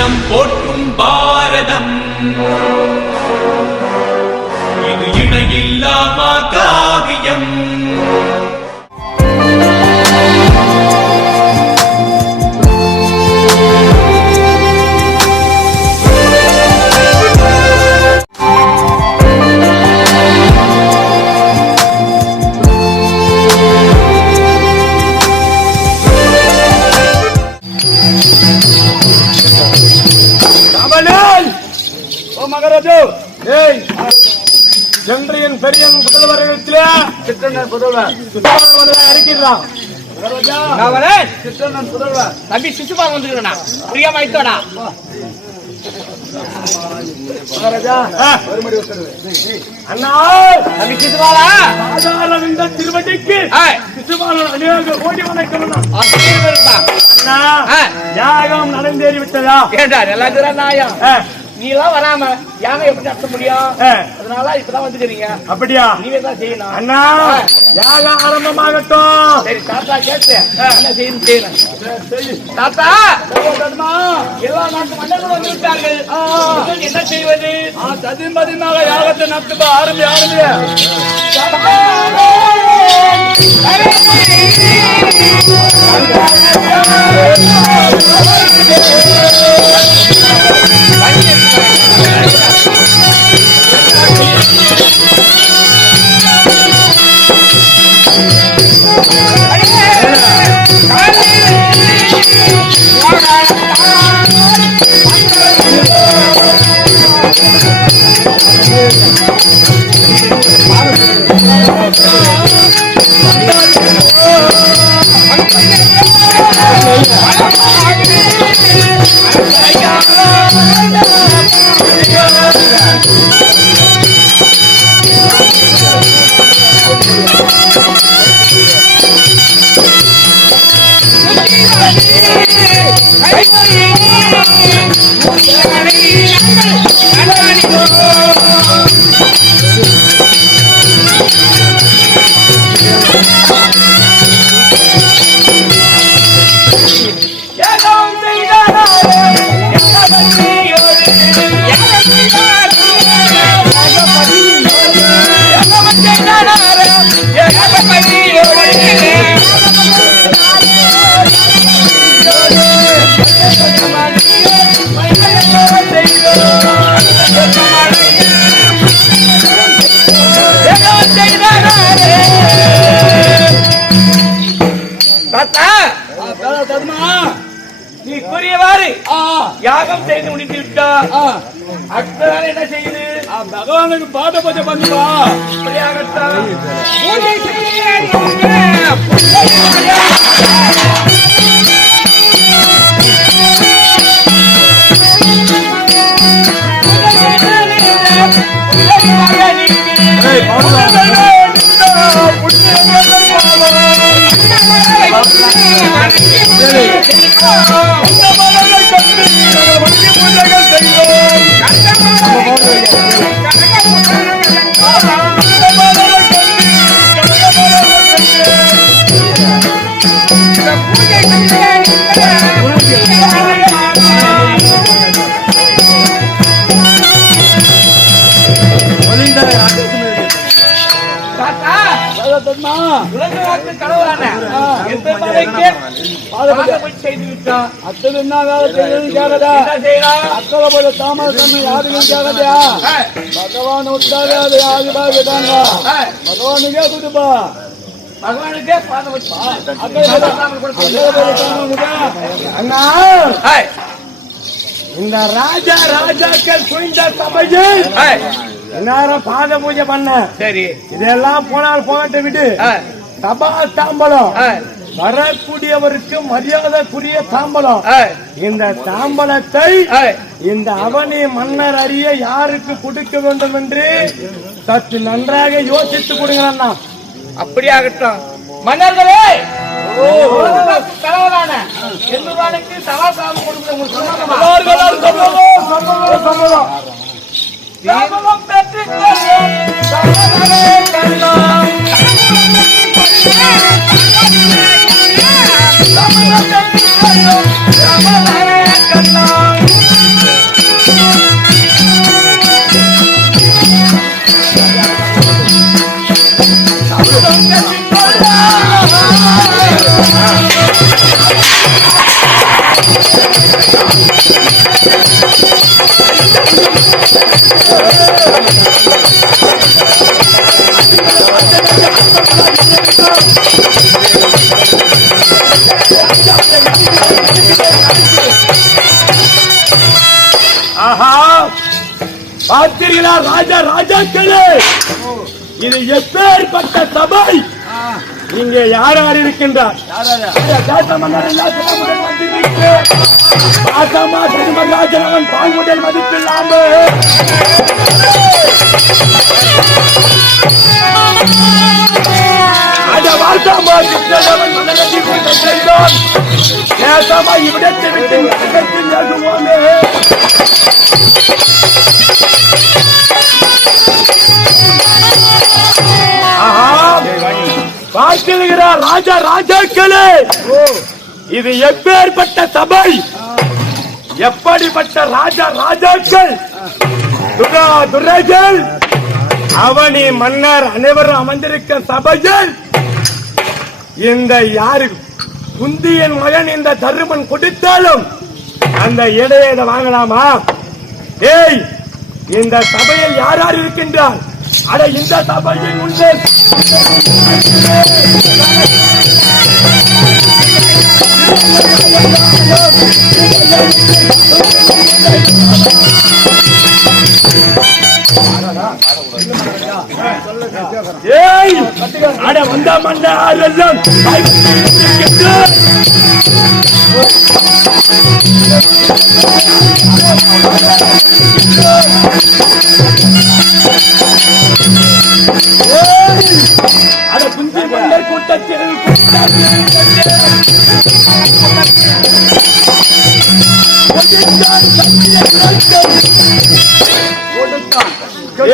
தினம் போற்றும் பாரதம் இது இணையில்லாமா காவியம். சென்றியின் பெரியன் புதல்வரத்திலே சிற்றண்ணன் புதல்வர் அறிக்கிறான். சிற்றண்ணன் புதல்வர் தம்பி சிசுபால் வந்துக்கிறா பிரியா மைத்தோடா அண்ணா தம்பி சிசுபாலா ஆதாரம் இந்த திருவடிக்கு சிசுபாலன் அநேக கோடி வணக்கம். அண்ணா யாகம் நடந்தேறி விட்டதா? ஏண்டா எல்லாத்துக்கும் நாயம் நீ எல்லாம் வராம யானை எப்படி நடத்த முடியும்? அதனால இப்பதான் வந்துக்கிறீங்க. அப்படியா? நீங்க தான் செய்யணும். அண்ணா யாகம் ஆரம்பமாகட்டும். சரி தாத்தா கேட்டு என்ன செய்யணும். தாத்தா எல்லா நாட்டு மன்னர்களும் வந்து விட்டார்கள். என்ன செய்வது? பதிமதிமாக யாகத்தை நடத்த ஆரம்பி. நீ கூறியவாறு யாகம் செய்து முடித்து விட்டா அடுத்ததான என்ன செய்யுது? பகவானுக்கு பாத பூஜை பண்ணுவா. பகவான் விட்டாரு அது ஆதிபாகிட்டாங்க. பகவானுக்கே குடுப்பா. பகவானுக்கே பாதம் அண்ணா இந்த ராஜாக்கள் புரிந்த சபையில் எல்லாரும் பாத பூஜை பண்ண. சரி இதெல்லாம் போனால் போகட்டு விட்டு சபா தாம்பலம் வரக்கூடியவருக்கு மரியாதைக்குரிய தாம்பலம். இந்த தாம்பலத்தை இந்த அவனி மன்னர் அறிய யாருக்கு கொடுக்க வேண்டும் என்று சற்று நன்றாக யோசித்து கொடுங்க. அப்படியாகட்டும் மன்னர்களே. தலைவரான எந்தவானுக்கு சவாசாமம் கொடுக்க பெற்று ஆஹா, பார்த்தீர்களா ராஜா ராஜாக்களே, இது எப்பேற்பட்ட சபை. இங்கே யார் யார் இருக்கின்றார்? ராஜன் பாங்குடல் மதிப்பில்லாமல் இவ்விடத்தை விட்டு பார்க்கிறார் ராஜா ராஜாக்களே, இது எப்பேற்பட்ட சபை, எப்படிப்பட்ட ராஜா ராஜாக்கள், துரைகள், அவனி மன்னர் அனைவரும் அமர்ந்திருக்க சபையில் இந்த யாரு குந்தியின் மகன் இந்த தருமன் கொடுத்தாலும் அந்த இடையை வாங்கலாமா? ஏய், இந்த சபையில் யார் யார் இருக்கின்றார்? அட, இந்த சபையின் உள்ளே ஏய், அட வந்த மன்னர் எல்லாம் அட குந்தி மன்னர் கூட்டத்தில்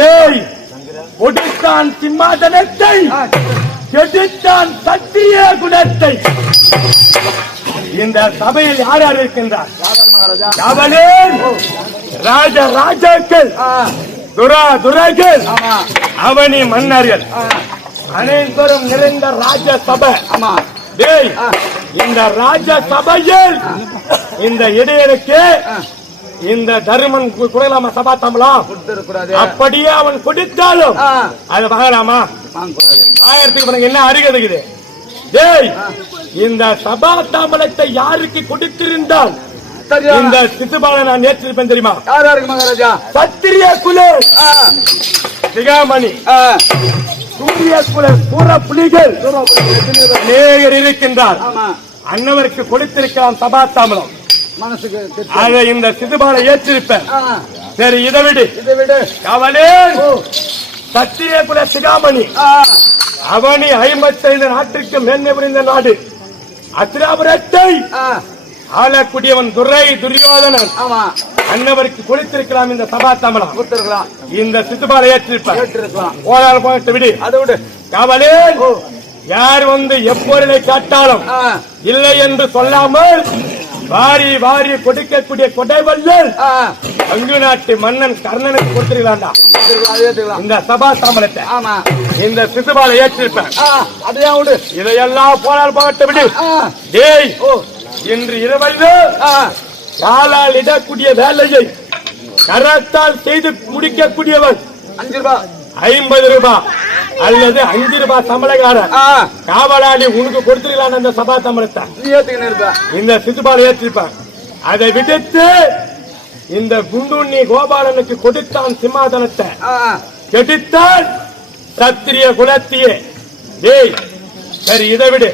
ஏய், கொடுத்தான் சிம்மாசனத்தை, கெடுத்தான் சத்திரிய குணத்தை. இந்த சபையில் யார் யார் இருக்கின்றார்? ராஜ ராஜாக்கள், துரைகள், அவனி மன்னர்கள் அனைவரும் நிறைந்த ராஜ சபை. டேய், இந்த ராஜ சபையில் இந்த இடையருக்கு இந்த தருமன் குறையலாமா? சபா தாம்பலாம் அப்படியே அவன் கொடுத்தாலும் அதை வாங்கலாமா? ஆயிரத்துக்கு பிறகு என்ன அறிகிறது? டேய், இந்த சபா தாம்பலத்தை யாருக்கு கொடுத்திருந்தால் இந்த சிசுபாலை நான் நேற்றிருப்பேன் தெரியுமா? மகாராஜா, சத்திரிய குல சிகாமணி, சூரிய குல சூர புலிகள் அநேகர் இருக்கின்றார். அன்னவருக்கு கொடுத்திருக்கலாம் சபா தாம்பலம். அதை இந்த சிசுபாலை ஏற்றிருப்பேன். சரி, இதை விடு. கவலே, சத்திரிய குல சிகாமணி அவனி 55 நாட்டிற்கு மேன்மை புரிந்த நாடு அத்திராபுரத்தை ஆளக்கூடியவன் துரியோதனன். அன்னவருக்கு கொடுத்திருக்கலாம் இந்த சபா தாம்பலம். இந்த சிசுபாலை ஏற்றிருப்பான். போராட போயிட்டு விடு. அதை விடு. கவலே, யார் வந்து எப்பொருளை காட்டாலும் இல்லை என்று சொல்லாமல் வாரி வாரி கொடுக்கக்கூடிய கொடைவல்லல் அங்கு நாட்டு மன்னன் கர்ணனுக்கு கொடுத்திருக்கலாம்டா இந்த சபா தாம்பலத்தை. இந்த சிசுபாலை ஏற்றிருப்பேன். இதையெல்லாம் போரால் பார்த்து விடு. டேய், இன்று இரவல்ல காலால் இடக்கூடிய வேலையை கரத்தால் செய்து முடிக்கக்கூடியவன் 50 ரூபாய் அல்லது 5 ரூபாய் சம்பளக்காரன் காவலாளி உனக்கு கொடுத்திருக்கலாம் அந்த சபா தாம்பலத்தை. இந்த சிசுபாலை ஏற்றிருப்பான். அதை விடுத்து இந்த குண்டுண்ணி கோபாலனுக்கு கொடுத்தான் சிம்மாசனத்தை, கெடுத்தான் சத்திரிய குலத்தியே. டேய், சரி, இதை விடு.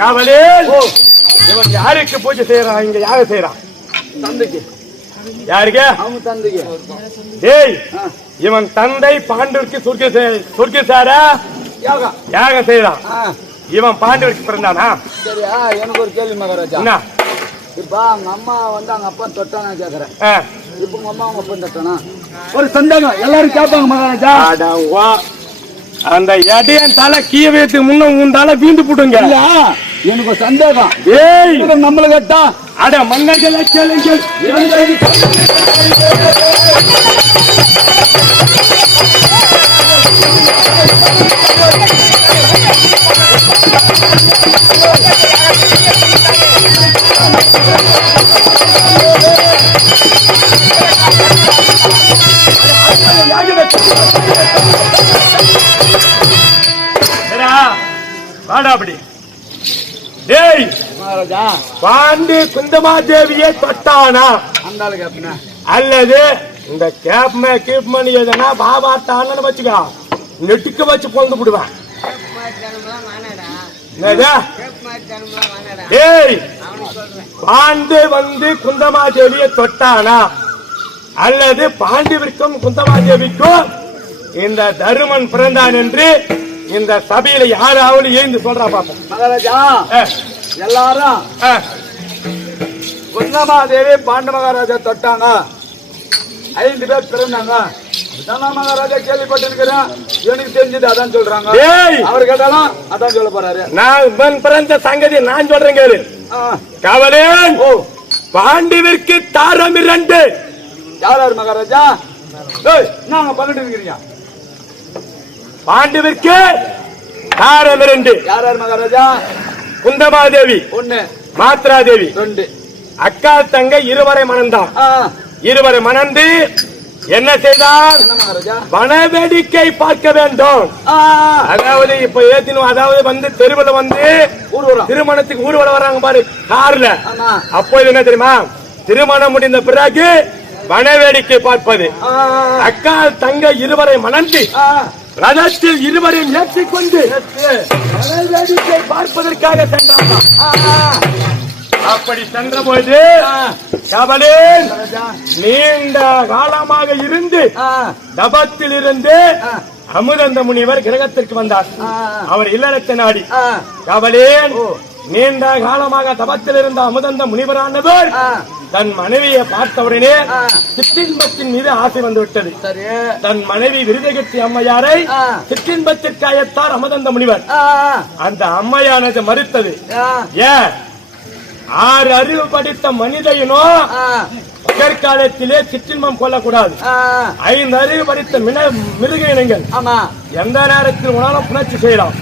காவலே, இவன் யாருக்கு பூஜை செய்யறான்? இங்க யாரு செய்யறான்? தந்தைக்கு. யாருக்கு? அவங்க தந்தைக்கு. டேய், இவன் தந்தை பாண்டவருக்கு சொர்க்க சேர யாகம் செய்யறான். இவன் பாண்டவருக்கு பிறந்தானா? சரியா? எனக்கு ஒரு கேள்வி மகாராஜா. என்ன? இப்ப அவங்க அம்மா வந்து அவங்க அப்பா தொட்டானா கேக்குறேன். இப்ப உங்க அம்மா அவங்க அப்பா தொட்டானா? ஒரு சந்தேகம் எல்லாரும் கேட்பாங்க மகாராஜா. அந்த எடையன் தலை கீழத்துக்கு முன்ன உன் தலை வீந்து போட்டுங்க. எனக்கு ஒரு சந்தேகம். ஏய், நம்மள கேட்டா அட மன்னர்களை கேளுங்கள், இவர்களை வாடா அப்படி. டேய் மகாராஜா, பாண்டி குந்தமாதேவியை தொட்டானா அந்த ஆளு கேப்பனா அல்லது இந்த கேப்மணி எதனா பாபாட்டான்னு வச்சுக்கா, நெட்டுக்க வச்சு பொந்து விடுவேன். டேய் பாண்டு வந்து குந்தமாதேவியை தொட்டானா அல்லது பாண்டிவிற்கும் குந்தமாதேவிக்கும் இந்த தருமன் பிறந்தான் என்று இந்த சபையில யாராவது எழுந்து சொல்றா பாப்போம். மகாராஜா, எல்லாரும் குந்தமாதேவி பாண்ட மகாராஜா தொட்டாங்க, 5 பேர் பிறந்தாங்க. மகாராஜா கேள்விப்பட்டிருக்கிறேன், எனக்கு தெரிஞ்சது அதான் சொல்றாங்க. அவர் கேட்டாலும் அதான் சொல்ல போறாரு. நான் பிறந்த சங்கதி நான் சொல்றேன் கேளு. கவலேன் பாண்டிவிற்கு தாரம் 2. யார் மகாராஜா? நாங்க பங்கிட்டு இருக்கிறீங்க. பாண்டிவிற்கு தாரம் 2. யார் மகாராஜா? குந்தமாதேவி 1, மாத்ராதேவி 2. அக்கா தங்க இருவரை மணந்தான். இருவரை மணந்து என்ன செய்தான்? வனவேடிக்கை பார்க்க வேண்டும். அதாவது இப்ப ஏத்தினும், அதாவது வந்து தெருவில் வந்து திருமணத்துக்கு ஊர்வலம் வர்றாங்க பாரு கார்ல. அப்போ என்ன தெரியுமா, திருமணம் முடிந்த பிறகு வனவேடிக்கை பார்ப்பது. அக்கா தங்க இருவரை மணந்து ரதத்தில் இருவரையும் ஏற்றிக்கொண்டு வனவேடிக்கை பார்ப்பதற்காக சென்றாங்க. அப்படி சென்ற போது கவலேன் நீண்ட காலமாக இருந்து தபத்தில் இருந்து அமுதந்த முனிவர் கிரகத்திற்கு வந்தார். அவர் இல்லறத்தை நாடி. கவலேன் நீண்ட காலமாக தபத்தில் இருந்த அமுதந்த முனிவரானவர் தன் மனைவியை பார்த்தவுடனே சிற்றின்பத்தின் மீது ஆசை வந்து விட்டது. தன் மனைவி விருதகத்தி அம்மையாரை சிற்றின்பத்திற்கு அயத்தார் அமுதந்த முனிவர். அந்த அம்மையானது மறுத்தது. ஏன்? 6 அறிவு படித்த மனிதனோ பகற்காலத்திலே சிற்றின்பம் கொள்ளக்கூடாது. 5 அறிவு படித்த மிருக இனங்கள் எந்த நேரத்தில் உணாலும் புணர்ச்சி செய்யலாம்.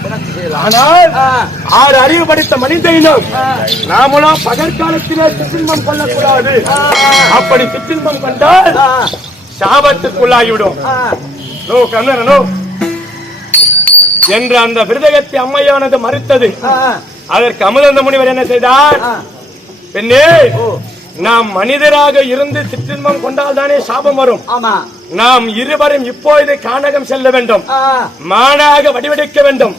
ஆனால் 6 அறிவு படித்த மனிதனும் நாமளும் பகற்காலத்திலே சிற்றின்பம் கொள்ளக்கூடாது. அப்படி சிற்றின்பம் கொண்டால் சாபத்துக்குள்ளாகிவிடும் என்று அந்த விருதகத்தி அம்மையானது மறுத்தது. அதற்கு அமுதந்த முனிவர் என்ன செய்தார்? பெண்ணே, நாம் மனிதராக இருந்து சிற்றின்பம் கொண்டால் தானே சாபம் வரும். நாம் இருவரும் இப்பொழுது கானகம் செல்ல வேண்டும். மானாக வடிவெடுக்க வேண்டும்.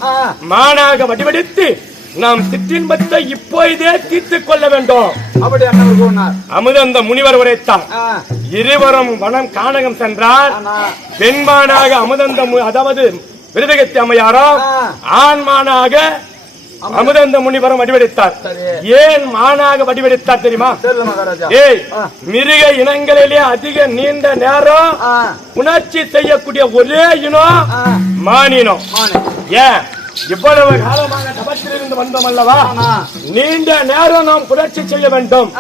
மானாக வடிவெடுத்து நாம் சிற்றின்பத்தை இப்பொழுதே தீர்த்துக் கொள்ள வேண்டும். அமுதந்த முனிவர் உரைத்தார். இருவரும் வனம் கானகம் சென்றார். பெண்மானாக அமுதந்த, அதாவது விருதகத்தி அம்மையாரோ ஆண்மானாக அமுதந்த முனிவரும் வடிவெடுத்தார். ஏன் மானாக வடிவெடுத்தார் தெரியுமா? ஏய், மிருக இனங்களிலே அதிக நீண்ட நேரம் உணர்ச்சி செய்யக்கூடிய ஒரே இனம் மானினம். ஏன்? இவ்வளவு காலமாக தபத்தில் இருந்து வந்தோம் அல்லவா, நீண்ட நேரம் நாம் புரட்சி செய்ய வேண்டும்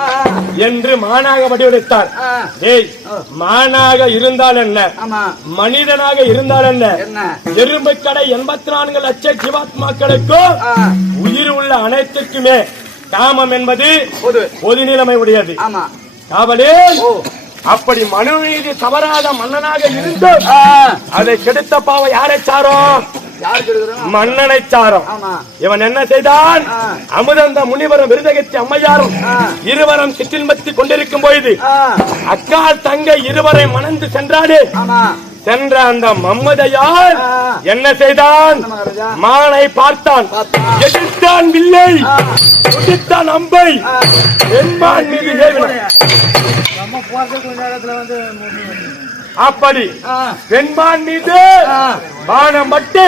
என்று மானாக வடிவெடுத்தார். ஏய், மானாக இருந்தால் என்ன, மனிதனாக இருந்தால் என்ன, எறும்பு கடை 84 லட்சம் ஜீவாத்மாக்களுக்கும் உயிர் உள்ள அனைத்துக்குமே காமம் என்பது பொது நிலைமை உடையது. காவலே அப்படி மனு மீது தவறாத மன்னனாக இருந்து அதை கெடுத்த பாவம் யாரை சாரும்? மன்னனை சாரும். இவன் என்ன செய்தான்? அமுதந்த முனிவரும் விருதகத்தி அம்மையாரும் இருவரும் சிற்றின்பத்தி கொண்டிருக்கும் பொழுது அக்கால் தங்கை இருவரை மணந்து சென்றாடு. சென்ற அந்த மம்மதையால் என்ன செய்தான்? மானை பார்த்தான், எதிர்த்தான் வில்லை, முடித்தான் அம்பை, பெண்மான் மீது ஏவினான். அப்படி பெண்மான் மீது பானம் பட்டு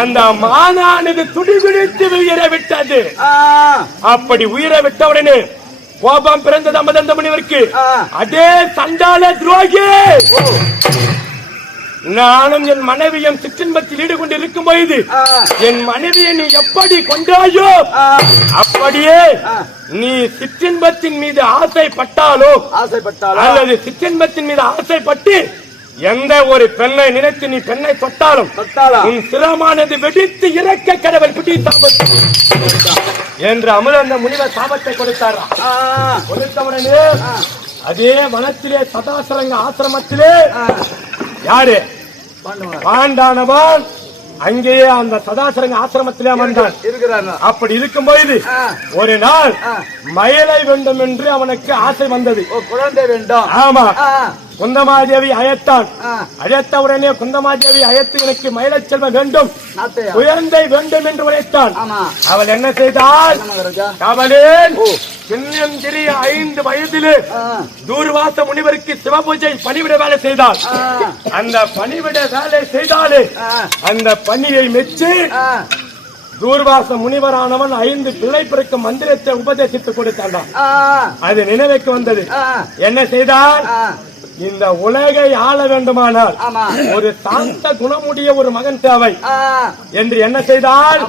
அந்த மானானது துடிகுடித்து உயிரை விட்டது. அப்படி உயிரை விட்டவுடனே கோபம் பிறந்தது அமுதந்த முனிவருக்கு. அதே சண்டால துரோகி நானும் என் மனைவியும் சிற்றின்பத்தில் ஈடுகொண்டு இருக்கும் பொழுது என் மனைவியை நீ எப்படி கொண்டாயோ அப்படியே நீ சிற்றின்பத்தின் மீது ஆசைப்பட்டாலோ அல்லது சிற்றின்பத்தின் மீது ஆசைப்பட்டு எந்த ஒரு பெண்ணை நினைத்து நீ பெண்ணை தொட்டாலும் உன் சிரமானது வெடித்து இறக்க கடவுள் பிடி சாபத்து என்று அமுதந்த முனிவர் சாபத்தை கொடுத்தாரா. கொடுத்தவுடனே அதே வனத்திலே சதாசரங்க ஆசிரமத்திலே யாரு பாண்டானவன் அங்கேயே அந்த சதாசரங்க ஆசிரமத்திலே அமர்ந்தான் இருக்கிறார். அப்படி இருக்கும் பொழுது ஒரு நாள் மயிலை வேண்டும் என்று அவனுக்கு ஆசை வந்தது. குழந்தை வேண்டும். ஆமா. குந்தமாதேவி அழைத்தான். அழைத்த உடனே குந்தமாதேவி அழைத்து எனக்கு மயிலை செல்வம் வேண்டும், குழந்தை வேண்டும் என்று உரைத்தான். அவள் என்ன செய்தாள்? அவளேன் சின்னஞ்சிறிய 5 வயதிலே தூர்வாச முனிவருக்கு சிவபூஜை பணிவிட வேலை செய்தாள். அந்த பணிவிட வேலை செய்தாலே அந்த பணியை மெச்சு தூர்வாச முனிவரானவன் 5 பிள்ளை பிறக்கும் மந்திரத்தை உபதேசித்து கொடுத்தான். அது நினைவுக்கு வந்தது. என்ன செய்தால்? இந்த உலகை ஆள வேண்டுமானால் ஒரு சாந்த குணமுடைய ஒரு மகன் தேவை என்று என்ன செய்தால்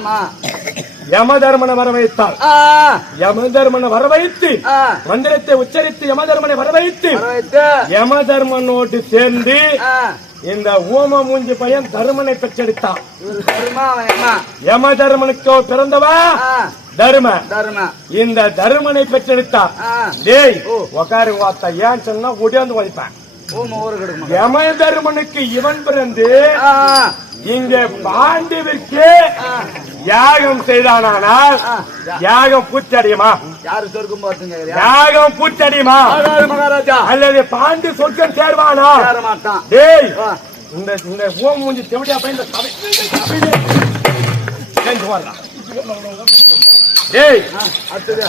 யமதர்மனை வரவைத்தார். யமதர்மனை வரவைத்து மந்திரத்தை உச்சரித்து யமதர்மனை வரவைத்து யமதர்மனோடு சேர்ந்து இந்த ஊம மூஞ்சி பையன் தருமனை பெற்றெடுத்தான். யமதர்மனுக்கு பிறந்தவா தர்ம. இந்த தருமனை பெற்றெடுத்தா. டேய் உக்காரு வார்த்தை ஏன் சொன்னா உடையாந்து வைப்பேன். யமதர்மனுக்கு இவன் பிறந்து இங்க பாண்டிவிற்கு யாகம் செய்தானால் யாகம் பூச்சடியுமா? யாரு சொர்க்கம் போறதுங்க? யாகம் பூச்சடியுமா மகாராஜா? அல்லது பாண்டி சொர்க்கம் சேர்வானா? டேய் இந்த ஓம் மூஞ்சி செவடியா பையன்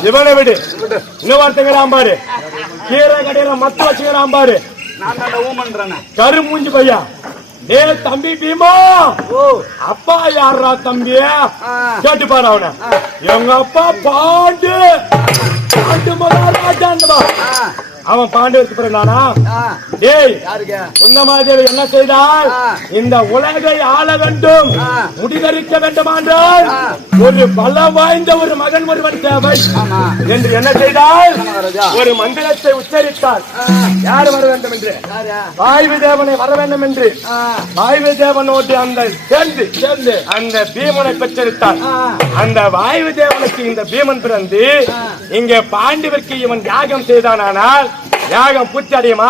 இவனை விடு. இன்னும் வார்த்தைங்கிறான் பாரு. கீரை கடையில மத்த வச்சுக்கிறான் பாரு. கருமூஞ்சி பையா. டே தம்பி பீமா, அப்பா யாரா தம்பி? கேட்டு பாரு அவன. எங்க அப்பா பாண்டு பாண்டு மகாராஜா. அவன் பாண்டியருக்கு பிறந்தானா? டேய் குந்தமாதேவி என்ன செய்தால்? இந்த உலகை ஆள வேண்டும், முடிதறிக்க வேண்டுமானால் ஒரு பலம் வாய்ந்த ஒரு மகன் ஒருவன் தேவை என்று என்ன செய்தால்? ஒரு மந்திரத்தை உச்சரித்தார். யார் வர வேண்டும் என்று? வாயு தேவனை வர வேண்டும் என்று வாயு தேவனோடு அந்த சேர்ந்து அந்த பீமனை பெற்றெடுத்தார். அந்த வாயு தேவனுக்கு இந்த பீமன் பிறந்து இங்கே பாண்டியருக்கு இவன் யாகம் செய்தானால் யாகம் பூச்சி அடையுமா?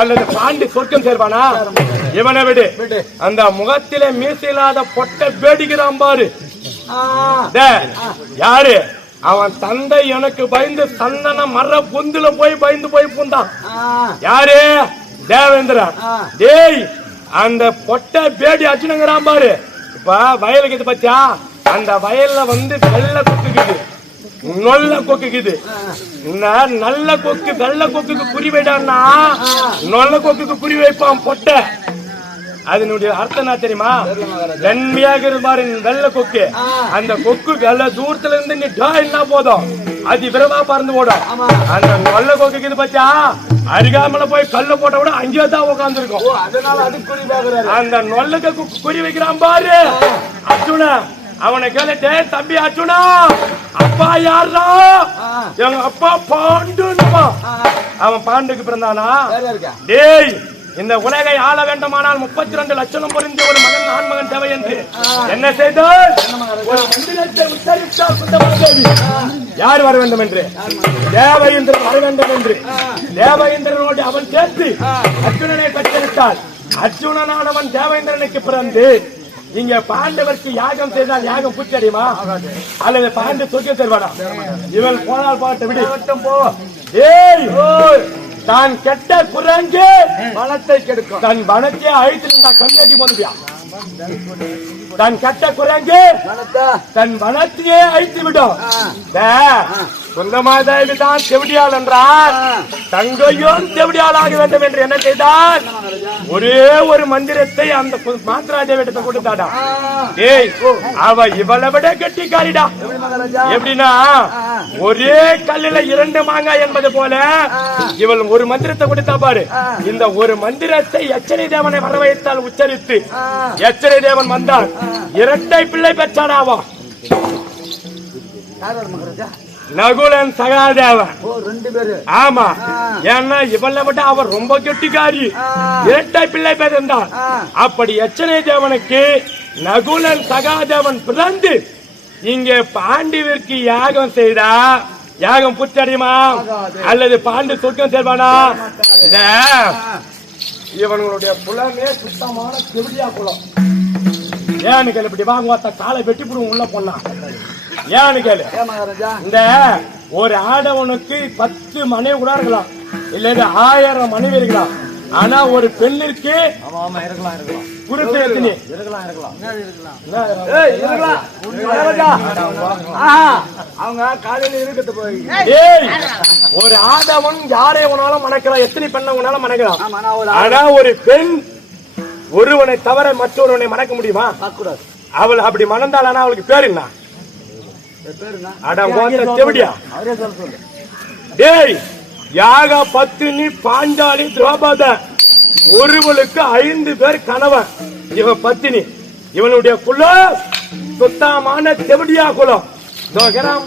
அல்லது பாண்டி சொர்க்கம் சேர்வானா? இவனை விடு. அந்த முகத்திலே மீசையில்லாத பொட்டை பேடிக்கிறான் பாரு. யாரு அவன்? தந்தை எனக்கு பயந்து சந்தன மர பொந்துல போய் பயந்து போய் பூந்தான். யாரு? தேவேந்திரன். டேய் அந்த பொட்டை பேடி அச்சுனுங்கிறான் பாரு. இப்ப வயலுக்கு இது பத்தியா? அந்த வயல்ல வெள்ள கொக்குக்குது, நொல்ல கொக்குக்குது. நல்ல கொக்கு வெள்ள கொக்குக்கு குறி வைடான்னா நொல்ல கொக்குக்கு குறி வைப்பான் பொட்டை. அதனுடைய அர்த்தம் என்ன தெரியுமா? வெண்மையாக இருப்பாரு வெள்ள கொக்கு. அந்த கொக்கு வெள்ள தூரத்துல இருந்து நீ என்ன போதும் அது விரைவா பறந்து போடும். அந்த நொல்ல கொக்குக்கு இது பச்சா அருகாமல போய் கல்ல போட்ட விட அங்கேயே தான் உட்கார்ந்து இருக்கும். அதனால அது குறி வைக்கிறாரு. அந்த நொல்ல கொக்கு குறி வைக்கிறான் பாரு அர்ஜுன. அவனை கேளுட்டே தம்பி அர்ஜுனா, அப்பா யாரா? எங்க அப்பா பாண்டுப்பா. அவன் பாண்டுக்கு பிறந்தானா? டேய் இந்த உலகை ஆள வேண்டுமானால் 32 லட்சம் பொருந்திய ஒரு மகன் ஆண்மகன் தேவை என்று என்ன செய்தால் ஒரு மந்திரத்தை உச்சரித்தார் குந்தமாதேவி. யார் வர வேண்டும் என்று? தேவேந்திரன் வர வேண்டும் என்று தேவேந்திரனோடு அவன் சேர்த்து அர்ஜுனனை பெற்றெடுத்தார். அர்ஜுனனானவன் தேவேந்திரனுக்கு பிறந்து இங்க பாண்டவருக்கு யாகம் செய்தால் யாகம் பூச்சி அடையுமா? அல்லது பாண்டு சொர்க்கம் செல்வானா? இவன் போனால் பாட்டு விடு போ. ஏய் தான் கெட்ட குரங்கு வனத்தை கெடுக்கும். தன் வனத்தை அழித்திருந்தா கண்ணேட்டி போதுவியா? தன் கெட்ட குரங்கு தன் வனத்தையே அழித்து விடும். குந்தமாதேவி தான் செவிடியாள் என்றால் தங்கையும் செவிடியாள் ஆக வேண்டும் என்று என்ன செய்தால் ஒரே ஒரு மந்திரத்தை அந்த மாத்ராதேவிட்ட கொடுத்தாடா. ஏய் அவ இவளை விட கெட்டிக்காரிடா. எப்படின்னா ஒரே கல்லுல 2 மாங்காய் என்பது போல இவள் ஒரு மந்திரத்தை கொடுத்தா பாரு. இந்த ஒரு மந்திரத்தை எச்சனை தேவனை வர வைத்தால் உச்சரித்து எச்சனை தேவன் வந்தால் 2 பிள்ளை பெற்றானாவா. நகுலன் சகாதேவன். ஆமா, ஏன்னா இவளை விட அவர் ரொம்ப கெட்டிக்காரி. 2 பிள்ளை பிறந்தார். அப்படி எச்சனை தேவனுக்கு நகுலன் சகாதேவன் பிறந்து இங்கே பாண்டிவிற்கு யாகம் செய்தா யாகம் புத்தடியுமா அல்லது பாண்டி சொர்க்கம் செல்வானா? இவனுடைய குலமே சுத்தமான செவிலியா குலம். ஏன்னு கேளு, இப்படி வாங்க காலை வெட்டி போடுவோம் உள்ள போடலாம். ஏன்னு கேளு, இந்த ஒரு ஆடவனுக்கு 10 மனைவி கூட இருக்கலாம், இல்ல 1000 மனைவி இருக்கலாம். ஆனா ஒரு பெண்ணிற்கு குறிப்பு எத்தனை? அவங்க காலையில இருக்கிறது போய் ஒரு ஆடவன் யாரை உனாலும் மணக்கலாம், எத்தனை பெண்ணை உனாலும் மணக்கலாம். ஆனா ஒரு பெண் ஒருவனை தவிர மற்றொருவனை மணக்க முடியுமா? அவள் அப்படி மணந்தாள். ஆனா அவளுக்கு பேர் என்ன? யாக பத்தினி பாஞ்சாலி திரௌபத ஒருவளுக்கு 5 பேர் கணவன். இவன் பத்தினி. இவனுடைய குலம் சுத்தமான செவடியா குலம்.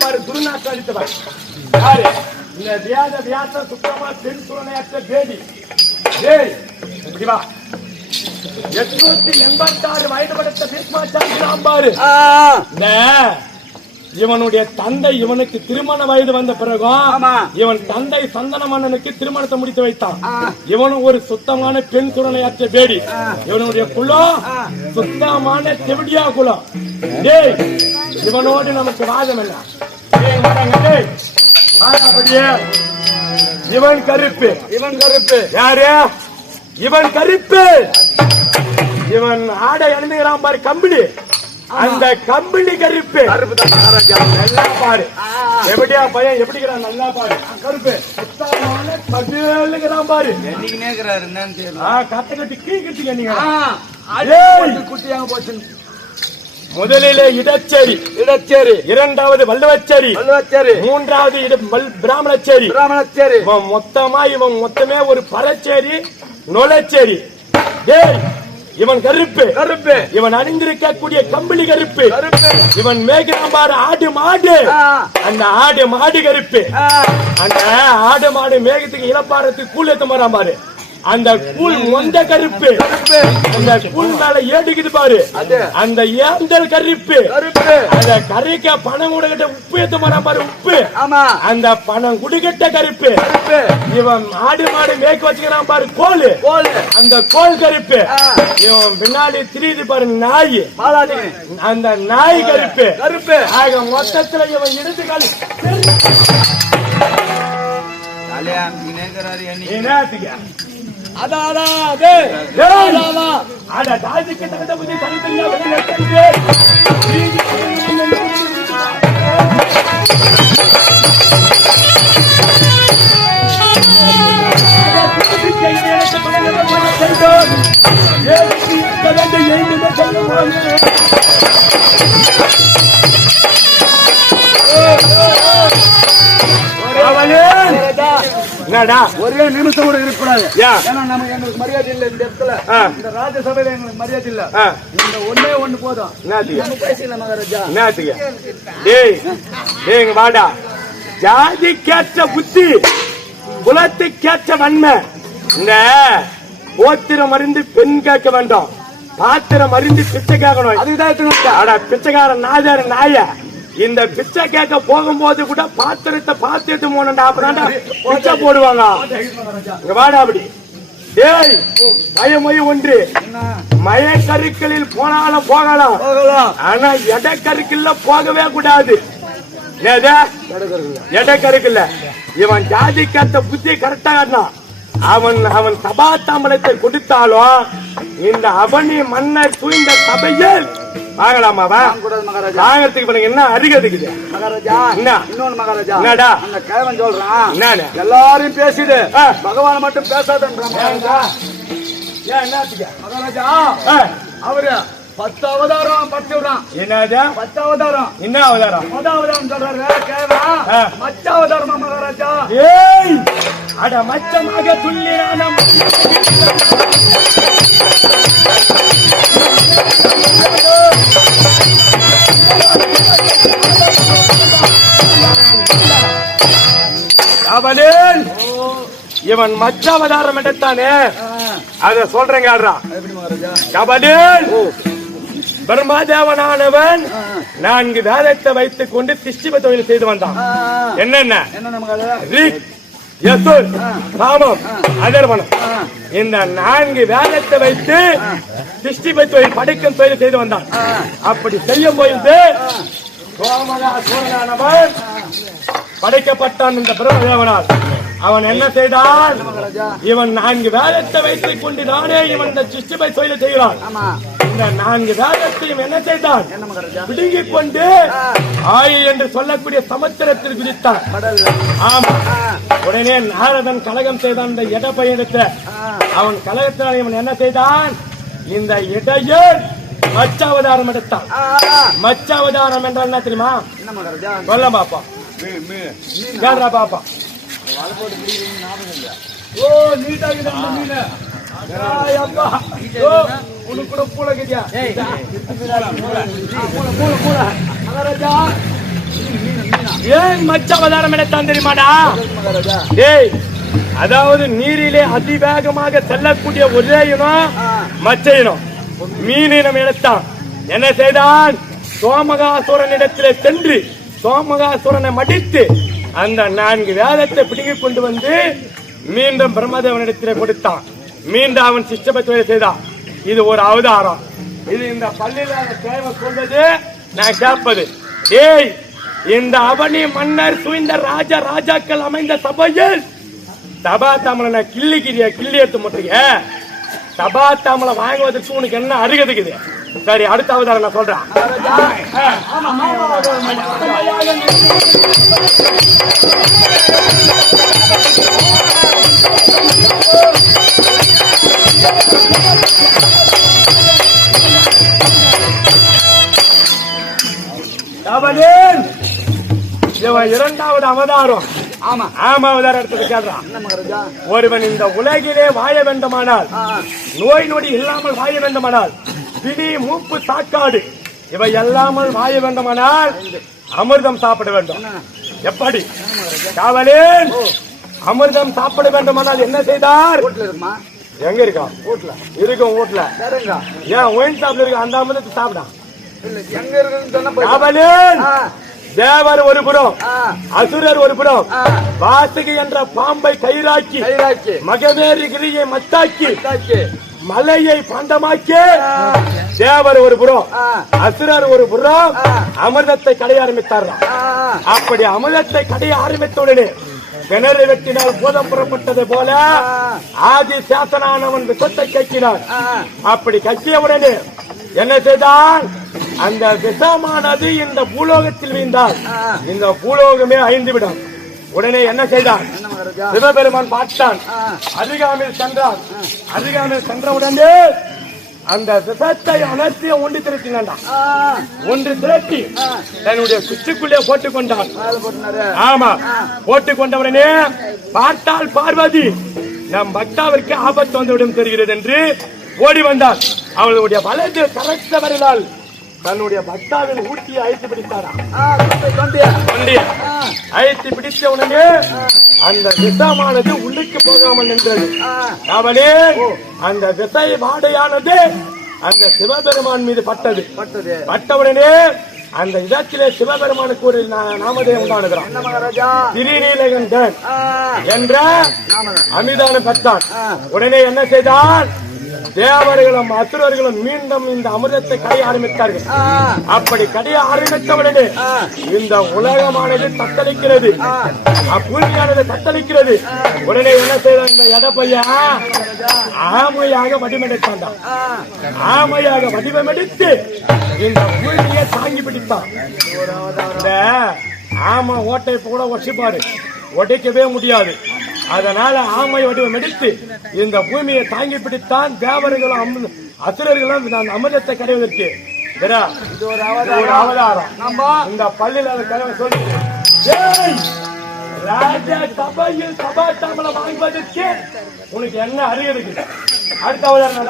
பாரு துருநாட்டம் அடித்தவன். இந்த வியாச சுத்தமா பெண் துணையற்ற பேடி. இப்படி வா. 886 வயது படுத்த பீஷ்மாச்சாரி பாரு. இவனுடைய தந்தை இவனுக்கு திருமண வயது வந்த பிறகும் இவன் தந்தை சந்தன மன்னனுக்கு திருமணத்தை முடித்து வைத்தான். இவனும் ஒரு சுத்தமான பெண் குரலையாற்ற பேடி. இவனுடைய குலம் சுத்தமான செவிடியா குலம். இவனோடு நமக்கு வாதம் என்ன? இவன் கருப்பு. யாரு இவன்? கருப்பு. இவன் ஆடை அணிந்துகிறான் பாரு, கம்பிளி. அந்த கம்பிளி கருப்பு. நல்லா பாரு எப்படியா பையன் எப்படிங்கிறான், நல்லா பாரு. கருப்பு சுத்தமான பாரு. கத்த கட்டி கீழ்கிட்டு முதலிலே இடச்சேரி, இரண்டாவது வல்லவச்சேரி, மூன்றாவது பிராமணச்சேரி. மொத்தமா இவன் மொத்தமே ஒரு பரச்சேரி நொலச்சேரி. இவன் கருப்பு. இவன் அணிந்திருக்கக்கூடிய கம்பிளி கருப்பு. இவன் மேய்கிறான் ஆடு மாடு. அந்த ஆடு மாடு கருப்பு. அந்த ஆடு மாடு மேகத்துக்கு இளப்பாரத்துக்கு கூழ் ஏத்த மாறான் பாரு. அந்த கூழ் மொந்த கருப்பு. அந்த கூழ் மேல ஏடுக்குது பாரு. அந்த ஏந்தல் கருப்பு. அந்த கறிக்க பணம் குடுக்கிட்ட உப்பு ஏத்த மாறான் பாரு. உப்பு. அந்த பணம் குடுக்கிட்ட கருப்பு. இவன் ஆடு மாடு மேய்க்க வச்சுக்கிறான் பாரு. கோல். அந்த கோல் கருப்பு. இவன் பின்னாடி திரியுது பாரு நாய். அந்த நாய் கருப்பு. ஆக மொத்தத்துல இவன் இடது கால் ஒரே நிமிஷம் கூட இருக்கக்கூடாது. ஏன்னா நம்ம எங்களுக்கு மரியாதை இல்ல இந்த இடத்துல. இந்த ராஜ்யசபையில எங்களுக்கு மரியாதை இல்ல. இந்த ஒன்னே ஒண்ணு போதும். வாடா. ஜாதி கேட்ட புத்தி, குலத்துக்கேற்ற வன்மை. இந்த போத்திரம் அறிந்து பெண் கேட்க வேண்டாம், பாத்திரம் அறிந்து பிச்சை கேட்கணும். அதுதான் பிச்சைக்காரன் நாதார நாய. இந்த பிச்சை கேட்க போகும்போது கூட பாத்திரத்தை பாத்திரத்து போனா பிச்சை போடுவாங்க. வாடா அப்படி. பயமொழி ஒன்று, மயக்கருக்களில் போனாலும் போகலாம், ஆனா எடக்கருக்குள்ள போகவே கூடாது. எடக்கருக்குள்ள இவன் ஜாதி கேட்ட புத்தி கரெக்டா காட்டினான். அவன் சபா தாம்பலத்தை கொடுத்தாலும் இந்த அவனி மன்னர் தூய்ந்த சபையில் வாங்கலாமா? வாங்கறதுக்கு என்ன அறிகிறதுக்கு மகாராஜா அந்த கேவன் சொல்றான், எல்லாரையும் பேசிடு, பகவான் மட்டும் பேசாதன்றான். ஏன் என்னத்துக்கு மகாராஜா ஆ, அவரு 10 அவதாரம் பத்துறான். என்னது 10 அவதாரம் என்ன அவதாரம்? அவதாரம் சொல்றாரு கேவா ஆ. மச்ச அவதாரமா மகாராஜா? ஏய் அட மச்சமாக துள்ளினான அவனேன் இவன் மச்ச அவதாரம் எடுத்தானே அத சொல்றேங்க ஆடுறா. எப்படி மகாராஜா? கபடேன் பிரம்மாதேவனானவன் 4 வேதத்தை வைத்துக் கொண்டு சிஷ்டிப தொழில் செய்து வந்தான். என்னென்ன? என்ன மகாராஜா? ரிக், யசுர், சாமம், அதர்வனம். இந்த 4 வேதத்தை வைத்து சிஷ்டிப தொழில் படைக்கும் தொழில் செய்து வந்தான். அப்படி செய்யும் பொழுது சோமகாசுரனானவன் படைக்கப்பட்டான் இந்த பிரம்மதேவனால். அவன் என்ன செய்தான்? இவன் 4 வேதத்தை வைத்துக் கொண்டு நானே இவன் இந்த சிஷ்டிபை தொழிலை செய்கிறான். ஆமா. இந்த 4 வேதத்தையும் என்ன செய்தான்? என்ன மகாராஜா? பிடுங்கிக் கொண்டு ஆயி என்று சொல்லக்கூடிய சமுத்திரத்தில் குதித்தான். கடல்ல. ஆமா. உடனே நாரதன் கலகம் செய்தான் இந்த இட பயணத்தை. அவன் கலகத்தினால் இவன் என்ன செய்தான்? இந்த இடையில் மச்சாவதாரம் எடுத்தான். மச்சாவதாரம் என்றால் என்ன தெரியுமா? என்ன மகாராஜா? சொல்ல பாப்பா. கேள்றா பாப்பா. ஓ நீட்டாக இந்த மீன். ஏய் அப்பா. ஓ உனக்கு கூட பூளை கட்டியா? மகாராஜா ஏன் மச்சாவதாரம் எடுத்தான் தெரியுமாடா? மகாராஜா டேய் அதாவது நீரிலே அதிவேகமாக செல்லக்கூடிய ஒரே இனம் மச்ச இனம். மீன் இனம் எடுத்தான். என்ன செய்தான்? சோமகாசுரனிடத்திலே சென்று சோமகாசுரனை மடித்து அந்த 4 வேதத்தை பிடிங்கிக் கொண்டு வந்து மீண்டும் பிரம்மதேவனிடத்திலே கொடுத்தான். மீண்டும் அவன் சிஷ்டபத்துவதை செய்தான். இது ஒரு அவதாரம். இது இந்த பள்ளியில தேவை சொல்றது நான் கேட்பது. ஏய் இந்த அவனி மன்னர் சூழ்ந்த ராஜாக்கள் அமைந்த சபையில் சபா தாமலை கிள்ளிக்கிறிய கிள்ளி எடுத்து முட்டுங்க. சபா தாமலை வாங்குவதற்கு உனக்கு என்ன அருகதுக்குது? சரி அடுத்த அவதாரம் நான் சொல்றேன். இவன் 2வது அவதாரம். ஆமா அவதாரம் எடுத்தது கேட்கிறான். என்ன மகாராஜா? ஒருவன் இந்த உலகிலே வாழ வேண்டுமானால், நோய் நொடி இல்லாமல் வாழ வேண்டுமானால், பிடி மூப்பு சாக்காடு இவை எல்லாமல் வாழ வேண்டுமானால் அமிர்தம் சாப்பிட வேண்டும். எப்படி? காவலேன் அமிர்தம் சாப்பிட வேண்டுமானால் என்ன செய்தார்? வீட்டுல இருக்குமா? எங்க இருக்கா? வீட்டுல இருக்கும். வீட்டுல சரிங்க. ஏன் ஒயின் ஷாப்ல இருக்கு? அந்த அமிர்தத்தை சாப்பிடான். இல்ல எங்க இருக்குன்னு சொன்னா போய். காவலேன் தேவர் ஒரு புறம், அசுரர் ஒரு புறம், ஆ. வாசுகி என்ற பாம்பை கயிறாக்கி கைராக்கி மகவேரி கிரியை மத்தாக்கி தாக்கி மலையை பாண்டமாக்கி தேவர் ஒரு புறம், அசுரர் ஒரு புறம் அமிர்தத்தை கடைய ஆரம்பித்தார்கள். அப்படி அமிர்தத்தை கடைய ஆரம்பித்த உடனே கிணறு வெட்டினால் போதம் புறப்பட்டது போல ஆதி சேசனானவன் விஷத்தை கக்கினான். அப்படி கக்கிய உடனே என்ன செய்தான்? அந்த விஷமானது இந்த பூலோகத்தில் வீழ்ந்தால் இந்த பூலோகமே அழிந்து விடும். உடனே என்ன செய்தான்? சிவபெருமான் பார்த்தான். அருகாமையில் சென்றான். அருகாமையில் சென்றவுடனே அந்த விஷத்தை அனைத்தையும் ஒன்று திரட்டினான். ஒன்று திரட்டி தன்னுடைய குச்சிக்குள்ளே போட்டுக் கொண்டான். ஆமா, போட்டுக் கொண்டவுடனே பார்த்தால் பார்வதி நம் பக்தாவிற்கு ஆபத்து வந்துவிடும் தெரிகிறது என்று ஓடி வந்தாள். அவளுடைய வலது கரைத்த வரலால் தன்னுடைய பக்தாவின் ஊட்டியை அழைத்து பிடித்தாரா. அழைத்து பிடித்த உடனே அந்த விஷமானது உள்ளுக்கு போகாமல் நின்றது. அவனே அந்த விசை வாடையானது அந்த சிவபெருமான் மீது பட்டது. பட்டவுடனே அந்த இடத்திலே சிவபெருமானுக்கு ஒரு நாமதேயம் உண்டானுகிறான். திருநீலகண்டன் என்ற அமிதான பக்தான். உடனே என்ன செய்தான்? தேவர்களும் அசுரர்களும் மீண்டும் இந்த அமிர்தத்தை கடைய ஆரம்பித்தார்கள். அப்படி கடைய ஆரம்பித்தவுடனே இந்த உலகமானது தத்தளிக்கிறது, அப்பூமியானது தத்தளிக்கிறது. உடனே என்ன செய்தான்? இந்த எடப்பையா ஆமையாக வடிவமெடுத்தான். ஆமையாக வடிவமெடுத்து இந்த பூமியை தாங்கி பிடித்தான். இந்த ஆமை ஓட்டை கூட ஒசிப்பாரு, உடைக்கவே முடியாது. அதனால ஆமை வடிவம் எடுத்து இந்த பூமியை தாங்கி பிடித்தான் தேவர்களும் அசுரர்களும் நான் அமிர்தத்தை கடைவதற்கு இது ஒரு அவதாரம். இந்த பள்ளியில் அந்த கனவை சொல்லி ராஜா சபையில் சபாத்தாமலை வாங்குவதற்கு உனக்கு என்ன அறிவு இருக்கு? அடுத்த அவதாரம்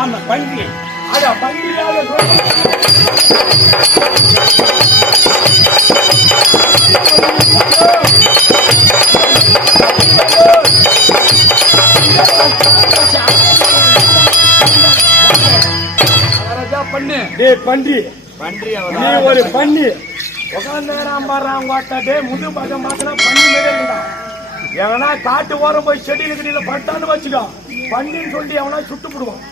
ஆமா பன்றி. அட பன்றியாக பன்றி நீ ஒரு பண்ணி உட்காந்து முது பக்கம் பார்த்தா பண்ணி மேலே இருந்தா எவனா காட்டு ஓரம் போய் செடியில கடியில பட்டான்னு வச்சுக்கோ பண்ணின்னு சொல்லி எவனா சுட்டு போடுவான்.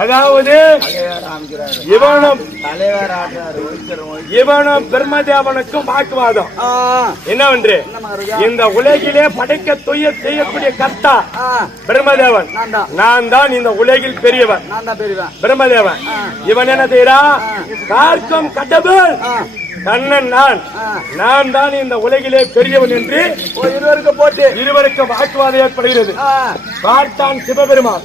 அதாவது இவனும் பிரம்மதேவனுக்கும் வாக்குவாதம் என்னவென்று இந்த உலகிலே படைக்க துய செய்யக்கூடிய கர்த்தா பிரம்மதேவன், நான் தான் இந்த உலகில் பெரியவன் பிரம்மதேவன். இவன் என்ன செய்யறான்? பார்க்கும் கடவுள் கண்ணன் நான் தான் இந்த உலகிலே பெரியவன் என்று இருவருக்கு வாக்குவாதம் ஏற்படுகிறது. பார்த்தான் சிவபெருமான்,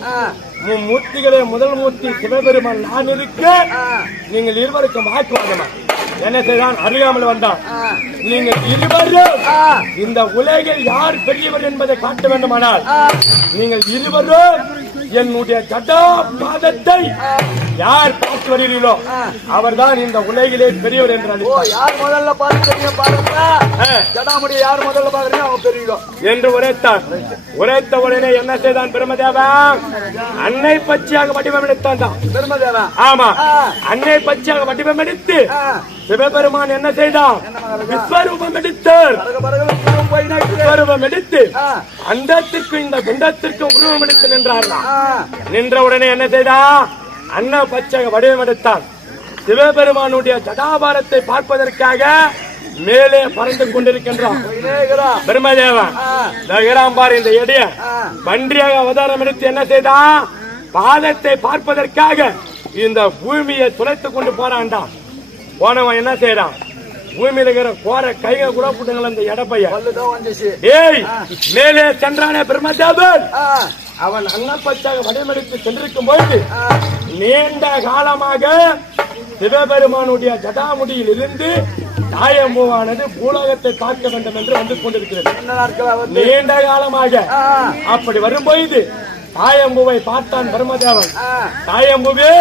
மூர்த்திகளே முதல் மூர்த்தி சிவபெருமான் நான் இருக்க நீங்கள் இருவருக்கும் வாக்குவாதமா என்ன செய்தான்? அறியாமல் வந்தான். நீங்கள் இருவரும் இந்த உலகில் யார் பெரியவர் என்பதை காட்ட வேண்டுமானால் நீங்கள் இருவரும் என்னுடைய ஜடா பாதத்தை யார் பார்த்து வருகிறீர்களோ அவர்தான் இந்த உலகிலே பெரியவர் என்றார். யார் முதல்ல யார் முதல்ல பாக்குறீங்க என்று உரைத்தான். உரைத்த உடனே என்ன செய்தான் பிரம்மதேவன்? அன்னை பச்சையாக வடிவம் எடுத்தான் பிரம்மதேவன். ஆமா, அன்னை பச்சையாக வடிவம் எடுத்து சிவபெருமான் என்ன செய்தான்? விஸ்வரூபம் எடுத்தார். விஸ்வரூபம் எடுத்து அண்டத்திற்கும் இந்த குண்டத்திற்கும் உருவம் எடுத்து நின்றார். நின்ற உடனே என்ன செய்தான்? அன்ன பச்சை வடிவம் எடுத்தான். சிவபெருமானுடைய ஜடாபாரத்தை பார்ப்பதற்காக மேலே பறந்து கொண்டிருக்கின்றான் பிரம்மதேவன். பார் இந்த எடைய பன்றியாக அவதாரம் எடுத்து என்ன செய்தான்? பாதத்தை பார்ப்பதற்காக இந்த பூமியை துளைத்துக் கொண்டு போறான்டான். போனவன் என்ன செய்யறான்? பூமியில இருக்கிற கோர கைக கூட போட்டுங்கள இந்த எடப்பைய மேலே சென்றானே பிரம்மதேவன். அவன் அன்னப்பச்சாக வடிவெடுத்து சென்றிருக்கும் பொழுது நீண்ட காலமாக சிவபெருமானுடைய ஜடாமுடியில் இருந்து தாயம்பூவானது பூலோகத்தை காக்க வேண்டும் என்று வந்து கொண்டிருக்கிறது நீண்ட காலமாக. அப்படி வரும்பொழுது தாயம்பூவை பார்த்தான் பிரம்மதேவன். தாயம்பூவே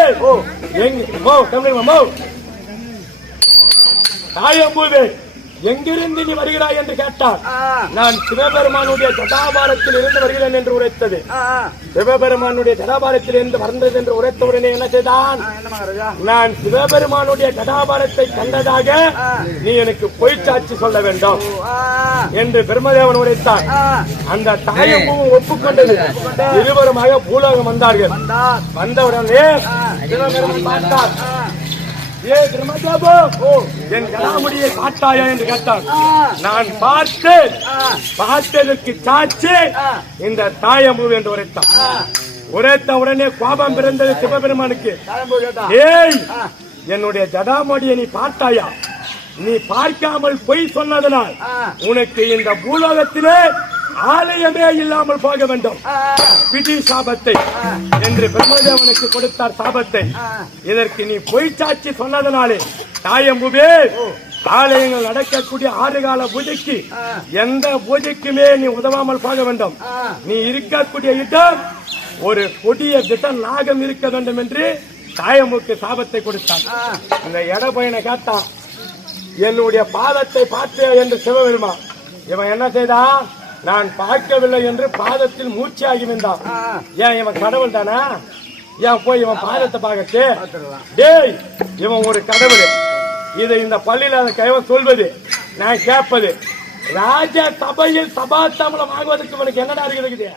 தாயம்பூவே எங்கிருந்து நீ வருகிறாய் என்று கேட்டார். நான் சிவபெருமானுடைய ஜடாபாரத்தில் இருந்து வருகிறேன் என்று உரைத்தது. சிவபெருமானுடைய ஜடாபாரத்தில் இருந்து வந்தது என்று உரைத்தவுடனே என்ன செய்தான்? நான் சிவபெருமானுடைய ஜடாபாரத்தை கண்டதாக நீ எனக்கு பொய் சாட்சி சொல்ல வேண்டும் என்று பிரம்மதேவன் உரைத்தான். அந்த தாயம்பூவும் ஒப்புக்கொண்டது. இருவருமாக பூலோகம் வந்தார்கள். வந்தவுடனே சிவபெருமான் பார்த்தார். என் ஜடாமுடியை பார்த்தாயா என்று கேட்டார். நான் பார்த்ததற்கு சாட்சி இந்த தாயம்பூ என்று உரைத்தான். உரைத்த உடனே கோபம் பிறந்தது சிவபெருமானுக்கு. என்னுடைய ஜடாமுடியை நீ பார்த்தாயா? நீ பார்க்காமல் பொய் சொன்னதனால் உனக்கு இந்த பூலோகத்திலே ஆலயமே இல்லாமல் போக வேண்டும் பிடி சாபத்தை என்று பிரம்மதேவனுக்கு கொடுத்தார் சாபத்தை. இதற்கு நீ பொய் சாட்சி சொன்னதனாலே தாயம்புவே ஆலயங்கள் நடக்கக்கூடிய 6 கால பூஜைக்கு எந்த பூஜைக்குமே நீ உதவாமல் போக வேண்டும். நீ இருக்கக்கூடிய இடம் ஒரு கொடிய வித நாகம் இருக்க வேண்டும் என்று தாயம்புக்கு சாபத்தை கொடுத்தான். இந்த எடப்பையனை கேட்டான், என்னுடைய பாதத்தை பார்த்தே என்று சிவபெருமான். இவன் என்ன செய்தான்? நான் பார்க்கவில்லை என்று பாதத்தில் மூச்சாகி வந்தான். ஏன் இவன் கடவுள் தானா? ஏன் போய் இவன் பாதத்தை பார்க்கச்சு? டேய், இவன் ஒரு கடவுள். இதை இந்த பள்ளியில அந்த கைவன் சொல்வது நான் கேட்பது. ராஜ சபையில் சபாத்தாமலம் வாங்குவதற்கு இவனுக்கு என்னடா இருக்குது?